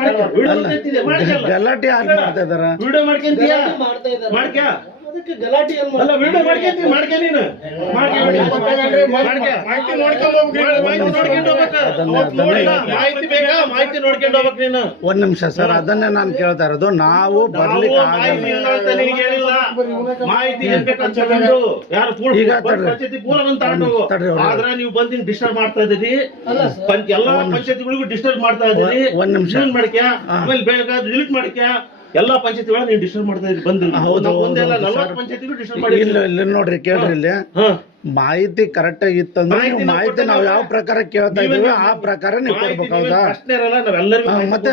ಮಾಡ್ಕೊಂತಿದ್ದಿ ಗಲಾಟೆ ಯಾರು ಮಾಡ್ತಾ ಇದಾರ? ವಿಡಿಯೋ ಮಾಡ್ಕೊಂತೀಯ ಮಾಡ್ಕ ಗಲಾಟೆ ಅಲ್ಲ ವಿಡಿಯೋ ಮಾಡ್ಕೊಂತೀವಿ ಮಾಡ್ಕ ನೀನು ಮಾಹಿತಿ ಬೇಕಾ ಮಾಹಿತಿ ನೋಡ್ಕೊಂಡು ಹೋಗ್ಬೇಕು ನೀನು. ಒಂದ್ ನಿಮಿಷ ಸರ್, ಅದನ್ನೇ ನಾನು ಕೇಳ್ತಾ ಇರೋದು. ನಾವು ಬರ್ಲಿಕ್ಕೆ ಮಾಹಿತಿ ನಿನಗೆ ಹೇಳಿಲ್ಲ, ಮಾಹಿತಿ ಏನ್ ಬೇಕಂತ ತಗೊಂಡು ಯಾರು ಪಂಚಾಯತಿ ಪೂರ ಬಂದು ತಗೊಂಡು ಆದ್ರೆ ನೀವು ಬಂದು ಡಿಸ್ಟರ್ಬ್ ಮಾಡ್ತಾ ಇದ್ದೀರಿ. ಎಲ್ಲಾ ಪಂಚಾಯತಿಗಳಿಗೂ ಡಿಸ್ಟರ್ಬ್ ಮಾಡ್ತಾ ಇದ್ದೀರಿ. ಒಂದ್ ನಿಮಿಷ ಮಾಡ್ಕ ಆಮೇಲೆ ಬೇಕಾದ್ರೆ ಡಿಲೀಟ್ ಮಾಡ್ಕ. ಎಲ್ಲಾ ಪಂಚಾಯತಿಗಳ ನೀವು ಡಿಸ್ಟರ್ಬ್ ಮಾಡ್ತಾ ಇದ್ರಿ ಬಂದು. ಒಂದೆಲ್ಲ 40 ಪಂಚಾಯತಿಗಳು ಡಿಸ್ಟರ್ಬ್ ಮಾಡಿ. ಇಲ್ಲಿ ನೋಡ್ರಿ, ಕೇಳ್ರಿ, ಇಲ್ಲಿ ಮಾಹಿತಿ ಕರೆಕ್ಟ್ ಆಗಿತ್ತಂದ್ರೆ ಮಾಹಿತಿ ನಾವು ಯಾವ ಪ್ರಕಾರ ಕೇಳ್ತಾ ಇದೀವಿ ಆ ಪ್ರಕಾರ ನೀವು ಕೊಡ್ಬೇಕು. ಹೌದಾ? ಮತ್ತೆ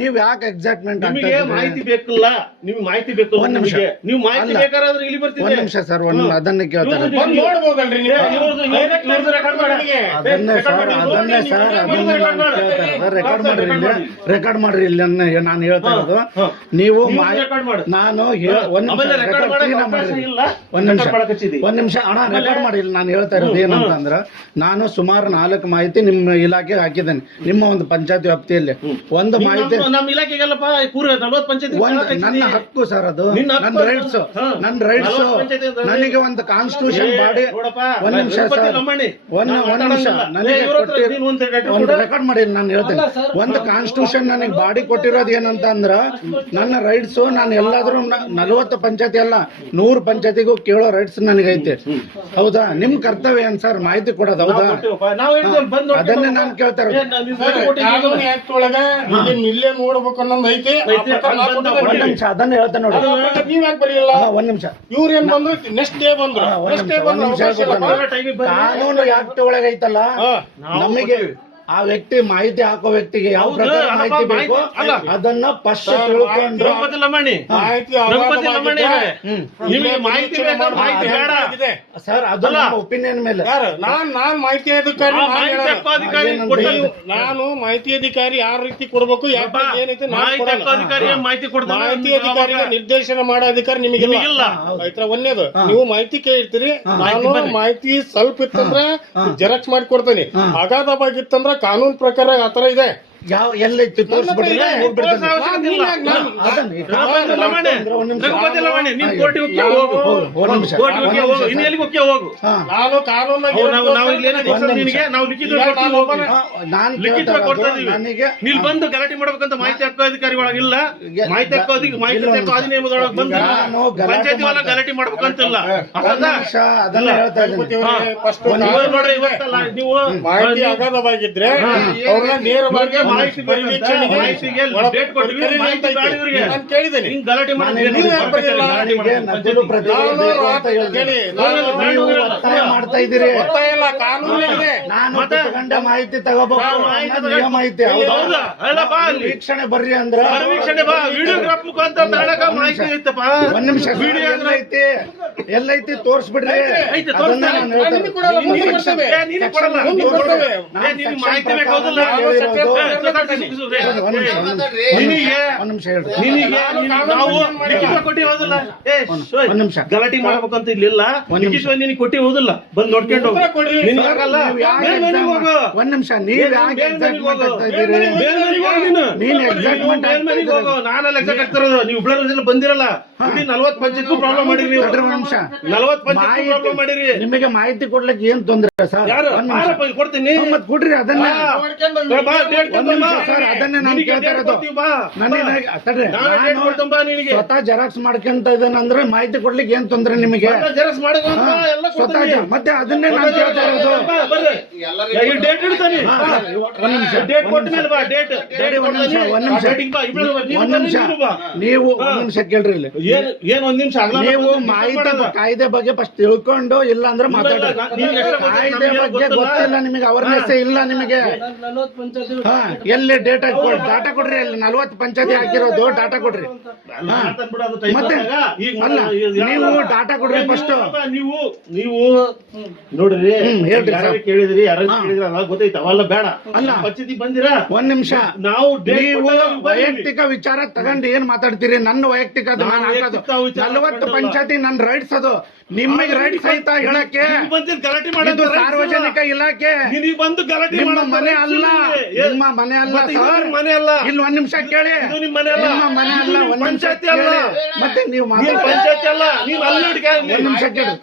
ನೀವ್ ಯಾಕೆ ಎಕ್ಸೈಟ್ಮೆಂಟ್ ನಿಮಗೆ ಮಾಹಿತಿ ಬೇಕಲ್ಲ, ನಿಮ್ಗೆ ಮಾಹಿತಿ ಬೇಕು. ಒಂದ್ ನಿಮಿಷ, ನೀವು ಮಾಹಿತಿ ಬೇಕಾದ್ರೆ ಇಲ್ಲಿ ಬರ್ತೀವಿ. ಒಂದ್ ನಿಮಿಷ ಸರ್, ಅದನ್ನೇ ಕೇಳ್ತಾರೆ. ಅದನ್ನೇ ರೆಕಾರ್ಡ್ ಮಾಡ್ರಿ ಇಲ್ಲಿ ನಾನು ಹೇಳ್ತಾ ಇರೋದು. ನೀವು ನಾನು ಒಂದ್ ನಿಮಿಷ ಅಣ್ಣ ರೆಕಾರ್ಡ್ ಮಾಡಿ. ನಾನು ಹೇಳ್ತಾ ಇರೋದು ಏನಂತ ಅಂದ್ರ, ನಾನು ಸುಮಾರು 4 ಮಾಹಿತಿ ನಿಮ್ಮ ಇಲಾಖೆಗೆ ಹಾಕಿದ್ದೇನೆ. ನಿಮ್ಮ ಒಂದು ಪಂಚಾಯತ್ ವ್ಯಾಪ್ತಿಯಲ್ಲಿ ಒಂದು ಮಾಹಿತಿ ನಮ್ಮ ಇಲಾಖೆಗೆಲ್ಲಪ್ಪ ಪೂರ 40 ಪಂಚಾಯತಿ ನನ್ನ ಹಕ್ಕು ಸರ್, ಅದು ನನ್ನ ರೈಟ್ಸ್. ನನಗೆ ಒಂದು ಕಾನ್ಸ್ಟಿಟ್ಯೂಷನ್ ಬಾಡಿ. ಒಂದ್ ನಿಮಿಷ ಸರ್, ಒಂದ್ ನಿಮಿಷ ನನಗೆ ರೆಕಾರ್ಡ್ ಮಾಡಿ. ನಾನು ಹೇಳ್ತೇನೆ, ಒಂದು ಕಾನ್ಸ್ಟಿಟ್ಯೂಷನ್ ನನಗೆ ಬಾಡಿ ಕೊಟ್ಟಿರೋದು ಏನಂತ ಅಂದ್ರ, ನನ್ನ ರೈಟ್ಸ್ ನಾನು ಎಲ್ಲಾದ್ರೂ 40 ಪಂಚಾಯತಿ ಅಲ್ಲ 100 ಪಂಚಾಯತಿಗೂ ಕೇಳೋ ರೈಟ್ಸ್ ನನಗೈತೆ. ಹೌದಾ? ನಿಮ್ ಕರ್ತವ್ಯ ಏನ್ ಸರ್ ಮಾಹಿತಿ ಕೊಡೋದು? ಹೌದಾ? ಅದನ್ನೇ ನಾನು ಕೇಳ್ತಾ ಇರೋದು. ಇಲ್ಲೇ ನೋಡ್ಬೇಕು ಅನ್ನೋದು ಐತಿ. ಒಂದ್ ನಿಮಿಷ ಅದನ್ನ ಹೇಳ್ತಾ ನೋಡಿ. ನೀವ್ ಯಾಕೆ ಬರೀಲ್ಲ? ಒಂದ್ ನಿಮಿಷ, ಇವ್ರ ಏನ್ ಬಂದ್ರು ನೆಕ್ಸ್ಟ್ ಡೇ ಬಂದ್ರು. ಕಾನೂನು ಆಕ್ಟ್ ಒಳಗೆ ಐತಲ್ಲ, ನಮಗೆ ಆ ವ್ಯಕ್ತಿ ಮಾಹಿತಿ ಹಾಕೋ ವ್ಯಕ್ತಿಗೆ ಯಾವ ಪ್ರಕಾರ ಮಾಹಿತಿ ಬೇಕು ಅದನ್ನ ಫಸ್ಟ್ ತಿಳ್ಕೊಂಡು ಸರ್, ಅದು ಒಪಿನಿಯನ್ ಮೇಲೆ. ನಾನ್ ಮಾಹಿತಿ ಅಧಿಕಾರಿ, ನಾನು ಮಾಹಿತಿ ಅಧಿಕಾರಿ ಯಾವ ರೀತಿ ಕೊಡ್ಬೇಕು, ಏನೈತೆ ಮಾಹಿತಿ ಅಧಿಕಾರಿಗೆ ನಿರ್ದೇಶನ ಮಾಡೋ ಅಧಿಕಾರಿ ನಿಮಗಿಲ್ಲ. ಆಯ್ತಾ? ಒಂದೇದು, ನೀವು ಮಾಹಿತಿ ಕೇಳಿರ್ತೀರಿ. ನಾನು ಮಾಹಿತಿ ಸ್ವಲ್ಪ ಇತ್ತಂದ್ರೆ ಜೆರಾಕ್ಸ್ ಮಾಡಿ ಕೊಡ್ತೇನೆ. ಅಗಾಧವಾಗಿತ್ತಂದ್ರ ಕಾನೂನು ಪ್ರಕಾರ ಆತರ ಇದೆ. ಯಾವ ಎಲ್ಲೈತಿ ತೋರಿಸ್ಬಿಡ್ರಿ. ನೀವು ಬಂದು ಗಲಾಟೆ ಮಾಡ್ಬೇಕಂತ ಮಾಹಿತಿ ಹಕ್ಕು ಅಧಿಕಾರಿ ಒಳಗಿಲ್ಲ. ಮಾಹಿತಿ ಹಕ್ಕು ಅಧಿನಿಯಮದೊಳಗೆ ಬಂದು ಪಂಚಾಯತಿ ಒಳಗೆ ಗಲಾಟೆ ಮಾಡ್ಬೇಕಂತಿಲ್ಲ. ಅದನ್ನ ಹೇಳ್ತಾ ನೋಡ್ರಿ, ಇವತ್ತಲ್ಲ ನೀವು ಮಾಹಿತಿ ಅಗಾಧವಾಗಿದ್ರೆ ಅವ್ರನ್ನ ನೇರವಾಗಿ ಮಾಹಿತಿ ಮಾಹಿತಿಗೆ ಡೇಟ್ ಕೊಟ್ಟಿವಿ. ಮಾಹಿತಿ ಬೇಡವ್ರಿಗೆ ನಾನು ಕೇಳಿದ್ದೇನೆ. ಹಿಂಗ್ ಗಲಾಟೆ ಮಾಡ್ತಾ ಇದ್ದೀರಿ. ಮಾಹಿತಿ ತಗೋಬೇಕು, ನಿಯಮ ಐತೆ. ವೀಕ್ಷಣೆ ಬರ್ರಿ ಅಂದ್ರ ವೀಕ್ಷಣೆ ಬಾ, ವಿಡಿಯೋಗ್ರಾಫ್ ಮುಖಾಂತರ ತಗೊಳಕ ಮಾಹಿತಿ ಐತಪ್ಪ. ಒಂದ್ ನಿಮಿಷ, ವಿಡಿಯೋ ಎಲ್ಲೈತಿ ಎಲ್ಲೈತಿ ತೋರ್ಸ್ಬಿಡ್ರಿ. ಅದನ್ನ ನಾನು ಹೇಳ್ತೇನೆ. ಮಾಹಿತಿ ಬೇಕಾಗುದಿಲ್ಲ. ಗಲಾಟೆ ಮಾಡ್ಬೇಕಂತ ಇಲ್ಲಿಲ್ಲ. ನಿನಗೆ ಕೊಟ್ಟಿ ಹೋದಿಲ್ಲ, ಬಂದ್ ನೋಡ್ಕೊಂಡು ಒಂದ್ ನಿಮಿಷ. ನೀವ್ ನಾನೆಲ್ಲ ಎಕ್ಸಾಕ್ಟ್ ಆಗ್ತಿರೋದು. ನೀವು ಹುಬ್ಳಿ ಬಂದಿರಲ್ಲ. 40 ಪಂಚಾಯತ್ ಪ್ರಾಬ್ಲಮ್ ಮಾಡಿರಿ. ನೀವು 40 ಪಂಚಾಯತ್ ಪ್ರಾಬ್ಲಮ್ ಮಾಡಿರಿ. ನಿಮಗೆ ಮಾಹಿತಿ ಕೊಡ್ಲಿಕ್ಕೆ ಏನ್ ತೊಂದ್ರೆ ಸರ್? ಕೊಡ್ತೀನಿ, ಕೊಡ್ರಿ. ಅದನ್ನ ಅದನ್ನೇ ನಾನು ಕೇಳ್ತಾ ಇರೋದು. ಸ್ವತಃ ಜೆರಾಕ್ಸ್ ಮಾಡ್ಕೊಂತ ಇದ್ದೇನೆ ಅಂದ್ರೆ ಮಾಹಿತಿ ಕೊಡ್ಲಿಕ್ಕೆ ಏನ್ ತೊಂದ್ರೆ ನಿಮಗೆ? ಸ್ವತಃ ಮತ್ತೆ ಅದನ್ನೇ ನಾನು ಕೇಳ್ತಾ ಇರೋದು. ಒಂದ್ ನಿಮಿಷ ನೀವು ಒಂದ್ ನಿಮಿಷ ಕೇಳ್ರಿ. ಇಲ್ಲಿ ನೀವು ಮಾಹಿತಿ ಕಾಯ್ದೆ ಬಗ್ಗೆ ಫಸ್ಟ್ ತಿಳ್ಕೊಂಡು ಇಲ್ಲ ಅಂದ್ರೆ ಮಾತಾಡ್ರಿ. ಕಾಯ್ದೆ ಬಗ್ಗೆ ಗೊತ್ತಿಲ್ಲ ನಿಮಗೆ, ಅವೇರ್ನೆಸ್ ಇಲ್ಲ ನಿಮಗೆ. ಎಲ್ಲಿ ಡೇಟಾ ಕೊಡ್ರಿ. ಅಲ್ಲಿ 40 ಪಂಚಾಯತಿ ಹಾಕಿರೋದು ಡಾಟಾ ಕೊಡ್ರಿ. ಮತ್ತೆ ಅಲ್ಲ, ನೀವು ಡಾಟಾ ಕೊಡ್ರಿ ಫಸ್ಟ್. ನೀವು ನೋಡ್ರಿ, ಹೇಳ್ರಿ, ಕೇಳಿದ್ರಿ, ಯಾರು ಕೇಳಿದ್ರ ಗೊತ್ತೈತ ಅವೆಲ್ಲ ಬೇಡ. ಅಲ್ಲ ಪಂಚಾಯತಿ ಬಂದಿರಾ? ಒಂದ್ ನಿಮಿಷ. ನಾವು ವೈಯಕ್ತಿಕ ವಿಚಾರ ತಗೊಂಡು ಏನ್ ಮಾತಾಡ್ತೀರಿ? ನನ್ನ ವೈಯಕ್ತಿಕ 40 ಪಂಚಾಯತಿ ನನ್ನ ರೈಟ್ಸ್. ಅದು ನಿಮಗೆ ರೈಟ್ಸ್ ಐತಾ ಹೇಳಕ್ಕೆ? ಗಲಾಟೆ ಮಾಡೋದು ಸಾರ್ವಜನಿಕ ಇಲಾಖೆ. ಬಂದು ಗಲಾಟೆ ನಿಮ್ಮ ಮನೆ ಅಲ್ಲ, ನಿಮ್ಮ ಮನೆ ಅಲ್ಲ ಮತ್ತೆ ಇದು ಸರ್. ನಿಮ್ ಮನೆ ಅಲ್ಲ. ಇಲ್ಲಿ ಒಂದ್ ನಿಮಿಷ ಕೇಳಿ. ಇದು ನಿಮ್ ಮನೆ ಅಲ್ಲ. ನಿಮ್ಮ ಮನೆ ಅಲ್ಲ, ಒಂದ್ ನಿಮಿಷ ಪಂಚಾಯತಿ ಅಲ್ಲ. ಕೇಳಿ. ಮತ್ತೆ ನೀವು ನೀವ್ ಪಂಚಾಯತಿ ಅಲ್ಲ, ನೀವ್ ಅಲ್ಲಿ ಹುಡುಗ ಒಂದ್ ನಿಮಿಷ ಕೇಳಿ.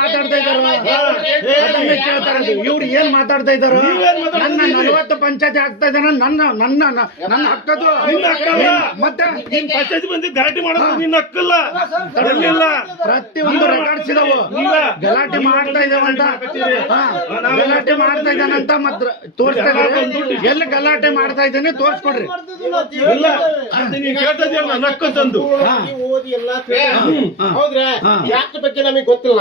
ಮಾತಾಡ್ತಾ ಇದ್ದಾರೆ ಇವ್ರು ಏನ್ ಮಾತಾಡ್ತಾ ಇದಾರೆ? ನನ್ನ 40 ಪಂಚಾಯತಿ ಆಗ್ತಾ ಇದ್ದಾನೆ, ನನ್ನ ಹಕ್ಕದು. ಮತ್ತೆ ನಿನ್ ಪಂಚಾಯತಿ ಬಂದು ಗಲಾಟೆ ಮಾಡೋದು ನಿನ್ನ ಹಕ್ಕಲ್ಲ. ತರಲಿಲ್ಲ. ಪ್ರತಿಯೊಂದು ರೆಕಾರ್ಡ್ಸ್ ಇದಾವು. ಗಲಾಟೆ ಮಾಡ್ತಾ ಇದಾವಂತ, ಗಲಾಟೆ ಮಾಡ್ತಾ ಇದ್ದಾನಂತ ಮತ್ತೆ ತೋರಿಸ್ತಾ ಇದ್ದಾರೆ. ಎಲ್ಲಿ ಗಲಾಟೆ ಮಾಡ್ತಾ ಇದ್ದೇನೆ ತೋರಿಸ್ಕೊಡ್ರಿ. ಇಲ್ಲ ಅಂತ ನೀನ್ ಕೇಳ್ತಾ ಇದೀಯಲ್ಲ, ನನ್ನ ಹಕ್ಕು ತಂದು. ಓದಿ ಎಲ್ಲ ಹೌದ್ರಾ? ಯಾಕೆ ಬಗ್ಗೆ ನಮಗೆ ಗೊತ್ತಿಲ್ಲ.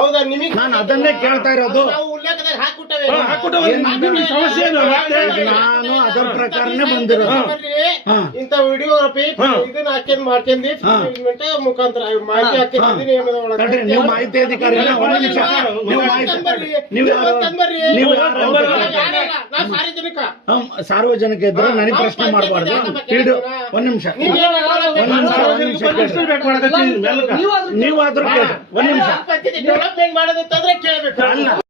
ಹೌದಾ? ನಿಮಗೆ ನಾನು ಅದನ್ನೇ ಕೇಳ್ತಾ ಇರೋದು. ನಾವು ಉಲ್ಲೇಖದಾಗ ಹಾಕ್ಬಿಟ್ಟವೆ. ನಿಮ್ಗೆ ಸಮಸ್ಯೆ ಏನು? ನಾನು ಅದರ ಪ್ರಕಾರನೇ ಬಂದಿರೋದು. ಇಂತ ವಿಡಿಯೋಗ್ರಫಿ ಇದನ್ನ ಹಾಕ್ಯಂಡ್ ಮಾಡ್ಕೊಂಡಿ ಮುಖಾಂತರ ಮಾಹಿತಿ ಹಾಕಿದ್ದೀನಿ. ತಡ್ರಿ, ನೀವು ಮಾಹಿತಿ ಅಧಿಕಾರಿ ಅಲ್ಲ. ಒಂದ್ ನಿಮಿಷ. ನೀವು ಮಾಹಿತಿ ನೀವು ಸಾರ್ವಜನಿಕ ಸಾರ್ವಜನಿಕ ಇದ್ರೆ ನನಗೆ ಪ್ರಶ್ನೆ ಮಾಡಬಾರ್ದು. ಒಂದ್ ನಿಮಿಷ, ನೀವಾದ್ರೂ ಕೇಳಿ. ಒಂದ್ ನಿಮಿಷ. ಡೆವಲಪ್ಮೆಂಟ್ ಮಾಡೋದಂತಂದ್ರೆ ಕೇಳಬೇಕು. ಅಲ್ಲ